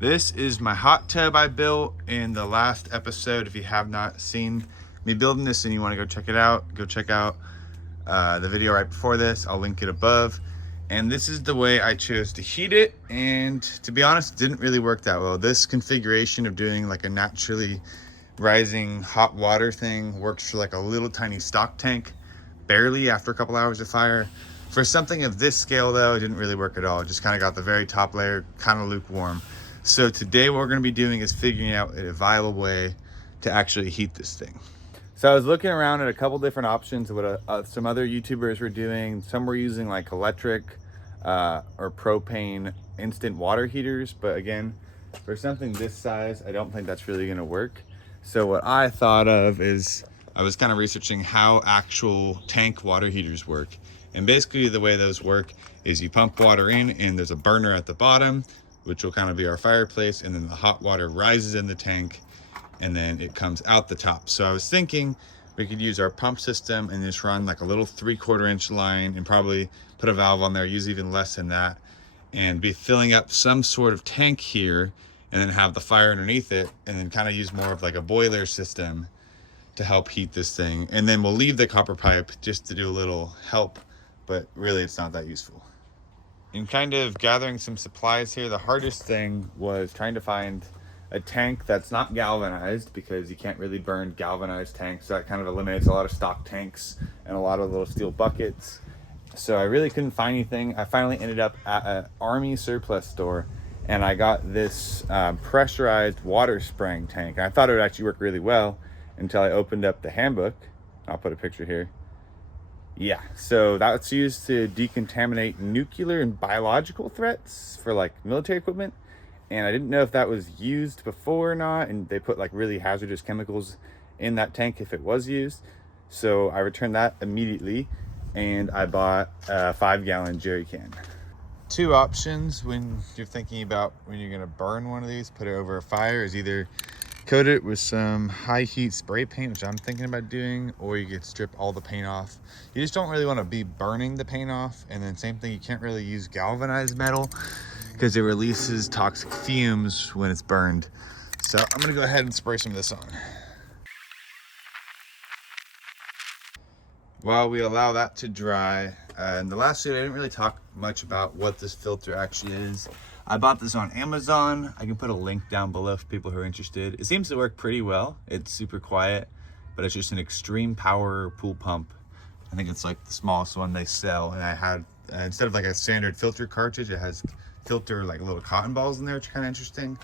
This is my hot tub I built in the last episode. If you have not seen me building this and you want to go check it out, go check out the video right before this. I'll link it above. And this is the way I chose to heat it. And to be honest, it didn't really work that well. This configuration of doing like a naturally rising hot water thing works for like a little tiny stock tank, barely after a couple hours of fire. For something of this scale though, it didn't really work at all. It just kind of got the very top layer kind of lukewarm. So today what we're going to be doing is figuring out a viable way to actually heat this thing. So I was looking around at a couple different options of what some other YouTubers were doing. Some were using like electric or propane instant water heaters. But again, for something this size, I don't think that's really going to work. So what I thought of is I was kind of researching how actual tank water heaters work. And basically the way those work is you pump water in and there's a burner at the bottom, which will kind of be our fireplace, and then the hot water rises in the tank and then it comes out the top. So I was thinking we could use our pump system and just run like a little 3/4 inch line and probably put a valve on there, use even less than that, and be filling up some sort of tank here and then have the fire underneath it, and then kind of use more of like a boiler system to help heat this thing. And then we'll leave the copper pipe just to do a little help, but really it's not that useful. In kind of gathering some supplies here, the hardest thing was trying to find a tank that's not galvanized, because you can't really burn galvanized tanks. So that kind of eliminates a lot of stock tanks and a lot of little steel buckets. So I really couldn't find anything. I finally ended up at an army surplus store and I got this pressurized water spraying tank. And I thought it would actually work really well until I opened up the handbook. I'll put a picture here. Yeah, so that's used to decontaminate nuclear and biological threats for like military equipment. And I didn't know if that was used before or not. And they put like really hazardous chemicals in that tank if it was used. So I returned that immediately and I bought a 5-gallon jerry can. Two options when you're thinking about when you're gonna burn one of these, put it over a fire, is either coat it with some high heat spray paint, which I'm thinking about doing, or you could strip all the paint off. You just don't really want to be burning the paint off. And then same thing, you can't really use galvanized metal because it releases toxic fumes when it's burned. So I'm gonna go ahead and spray some of this on. While we allow that to dry, in the last video I didn't really talk much about what this filter actually is. I bought this on Amazon. I can put a link down below for people who are interested. It seems to work pretty well. It's super quiet, but it's just an extreme power pool pump. I think it's like the smallest one they sell. And I had, instead of like a standard filter cartridge, it has filter like little cotton balls in there, which is kind of interesting.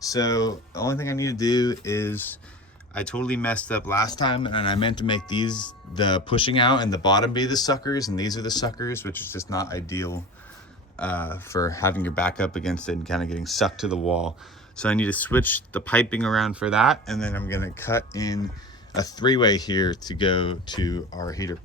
So the only thing I need to do is, I totally messed up last time and I meant to make these the pushing out and the bottom be the suckers, and these are the suckers, which is just not ideal for having your back up against it and kind of getting sucked to the wall. So I need to switch the piping around for that, and then I'm gonna cut in a 3-way here to go to our heater.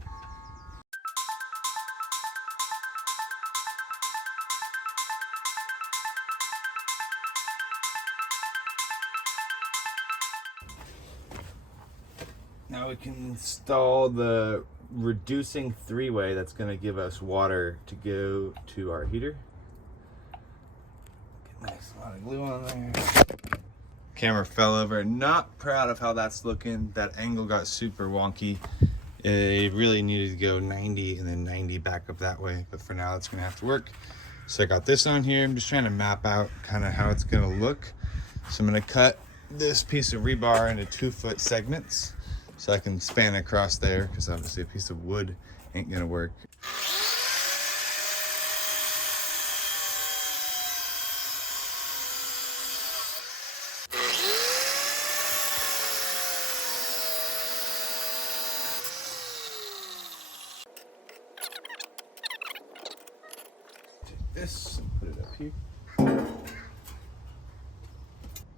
Now we can install the reducing 3-way that's going to give us water to go to our heater. Get nice lot of glue on there. Camera fell over. Not proud of how that's looking. That angle got super wonky. It really needed to go 90 and then 90 back up that way, but for now it's going to have to work. So I got this on here. I'm just trying to map out kind of how it's going to look. So I'm going to cut this piece of rebar into 2-foot segments, so I can span across there, because obviously a piece of wood ain't gonna work. Take this and put it up here.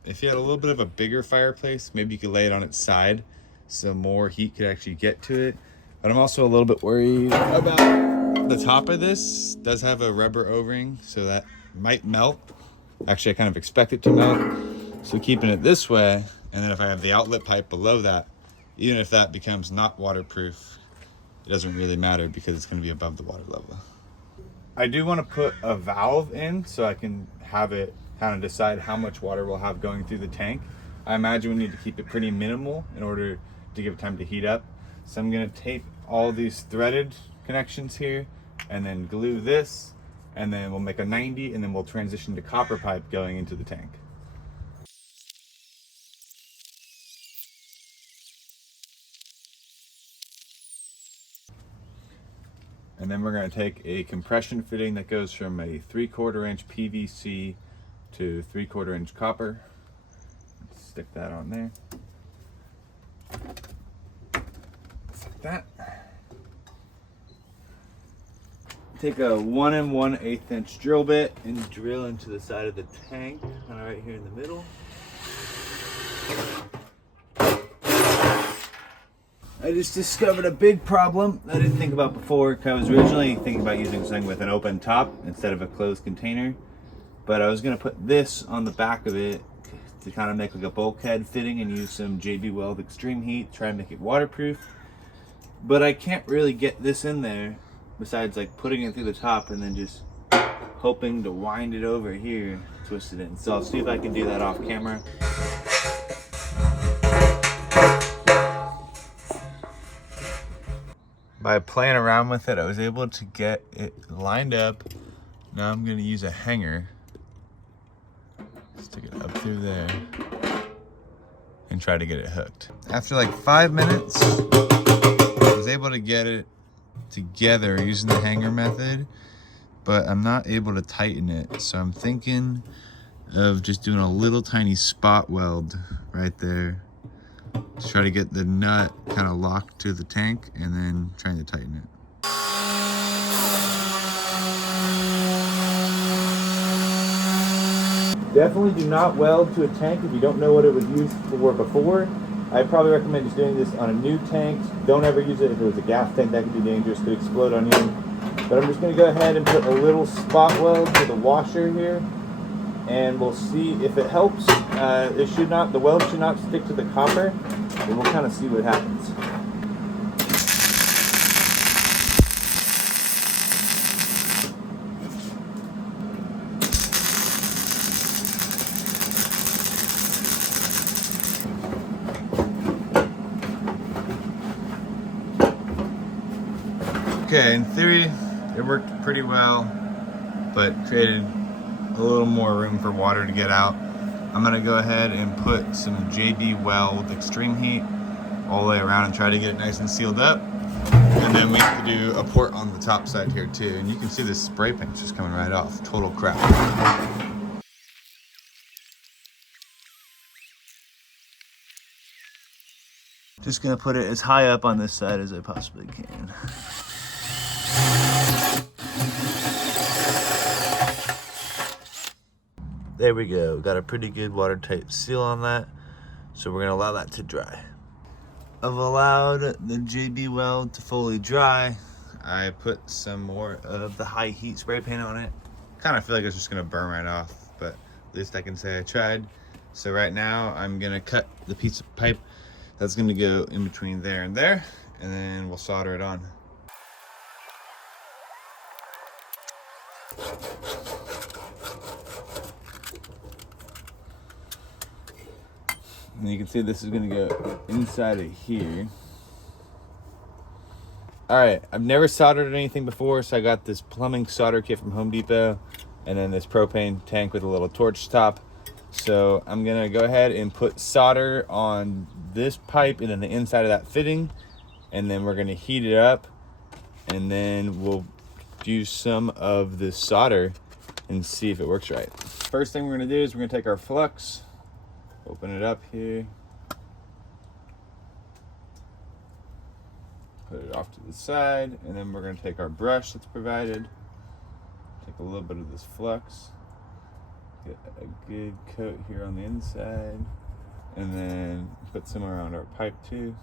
If you had a little bit of a bigger fireplace, maybe you could lay it on its side so more heat could actually get to it. But I'm also a little bit worried about the top of this. It does have a rubber O-ring, so that might melt. Actually, I kind of expect it to melt. So keeping it this way, and then if I have the outlet pipe below that, even if that becomes not waterproof, it doesn't really matter because it's going to be above the water level. I do want to put a valve in so I can have it kind of decide how much water we'll have going through the tank. I imagine we need to keep it pretty minimal in order to give it time to heat up. So I'm gonna tape all these threaded connections here and then glue this, and then we'll make a 90, and then we'll transition to copper pipe going into the tank. And then we're going to take a compression fitting that goes from a 3/4 inch PVC to 3/4 inch copper. Stick that on there. Just like that. Take a 1 1/8 inch drill bit and drill into the side of the tank, kind of right here in the middle. I just discovered a big problem I didn't think about before. I was originally thinking about using something with an open top instead of a closed container, but I was going to put this on the back of it to kind of make like a bulkhead fitting and use some JB Weld Extreme Heat, try and make it waterproof. But I can't really get this in there besides like putting it through the top and then just hoping to wind it over here, twist it in. So I'll see if I can do that off camera. By playing around with it, I was able to get it lined up. Now I'm going to use a hanger, stick it up through there, and try to get it hooked. After like 5 minutes, I was able to get it together using the hanger method, but I'm not able to tighten it. So I'm thinking of just doing a little tiny spot weld right there to try to get the nut kind of locked to the tank and then trying to tighten it. Definitely do not weld to a tank if you don't know what it was used for before. I probably recommend just doing this on a new tank. Don't ever use it if it was a gas tank. That could be dangerous, could explode on you. But I'm just going to go ahead and put a little spot weld to the washer here, and we'll see if it helps. The weld should not stick to the copper, and we'll kind of see what happens. Okay, in theory, it worked pretty well, but created a little more room for water to get out. I'm gonna go ahead and put some JB Weld Extreme Heat all the way around and try to get it nice and sealed up. And then we can do a port on the top side here too. And you can see this spray paint's just coming right off. Total crap. Just gonna put it as high up on this side as I possibly can. There we go, got a pretty good watertight seal on that. So we're gonna allow that to dry. I've allowed the JB Weld to fully dry. I put some more of the high heat spray paint on it. Kind of feel like it's just gonna burn right off, but at least I can say I tried. So right now I'm gonna cut the piece of pipe that's gonna go in between there, and then we'll solder it on. And you can see this is gonna go inside of here. All right, I've never soldered anything before, so I got this plumbing solder kit from Home Depot, and then this propane tank with a little torch top. So I'm gonna go ahead and put solder on this pipe and then the inside of that fitting, and then we're gonna heat it up, and then we'll use some of this solder and see if it works right. First thing we're gonna do is we're gonna take our flux, open it up here, put it off to the side, and then we're going to take our brush that's provided, take a little bit of this flux, get a good coat here on the inside, and then put some around our pipe too.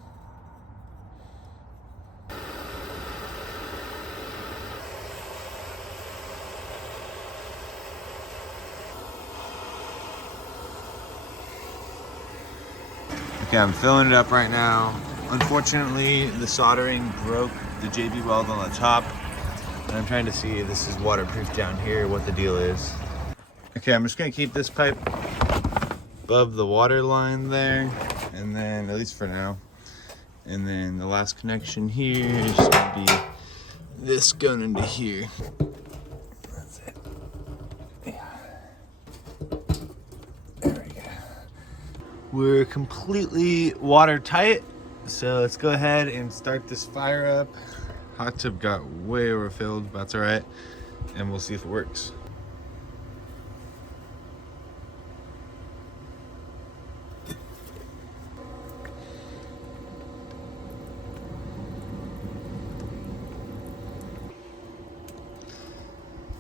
Okay, I'm filling it up right now. Unfortunately, the soldering broke the JB Weld on the top, and I'm trying to see if this is waterproof down here, what the deal is. I Okay, I'm just gonna keep this pipe above the water line there, and then, at least for now. And then the last connection here is gonna be this going into here. That's it. Yeah. There we go. We're completely watertight, so let's go ahead and start this fire up. Hot tub got way overfilled, but that's all right, and we'll see if it works.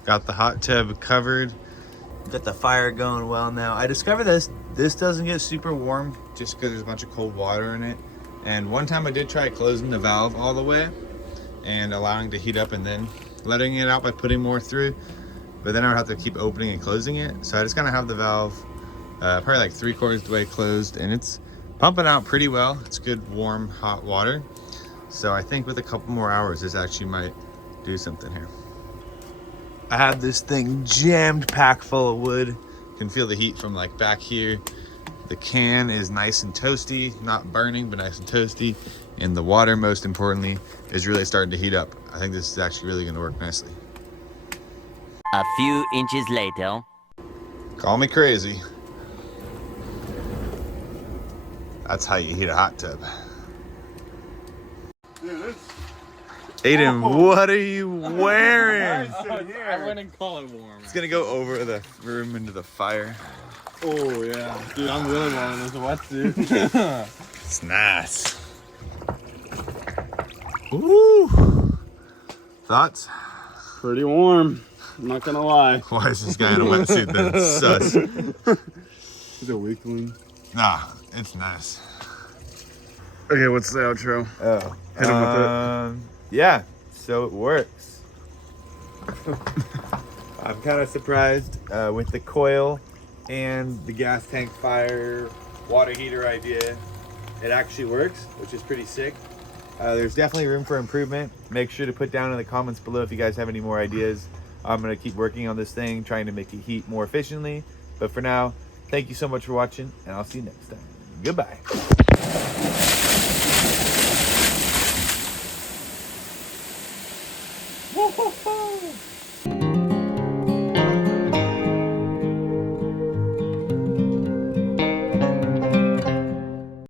Got the hot tub covered. Got the fire going well now. I discovered this doesn't get super warm just because there's a bunch of cold water in it. And one time I did try closing the valve all the way and allowing it to heat up and then letting it out by putting more through. But then I would have to keep opening and closing it. So I just kind of have the valve probably like 3/4 the way closed, and it's pumping out pretty well. It's good, warm, hot water. So I think with a couple more hours, this actually might do something here. I have this thing jammed packed full of wood. You can feel the heat from like back here. The can is nice and toasty, not burning, but nice and toasty. And the water, most importantly, is really starting to heat up. I think this is actually really gonna work nicely. A few inches later. Call me crazy. That's how you heat a hot tub. Aiden, what are you wearing? I wouldn't call it warm. It's gonna go over the room into the fire. Oh yeah, dude, I'm really warm in this wetsuit. It's nice. Ooh. Thoughts? Pretty warm. I'm not gonna lie. Why is this guy in a wetsuit then? It's sus. He's a weakling. Nah, it's nice. Okay, what's the outro? Oh. Hit him with it. Yeah, so it works. I'm kind of surprised with the coil and the gas tank fire water heater idea. It actually works, which is pretty sick. There's definitely room for improvement. Make sure to put down in the comments below if you guys have any more ideas. I'm going to keep working on this thing, trying to make it heat more efficiently. But for now, thank you so much for watching, and I'll see you next time. Goodbye. Woo-hoo-hoo!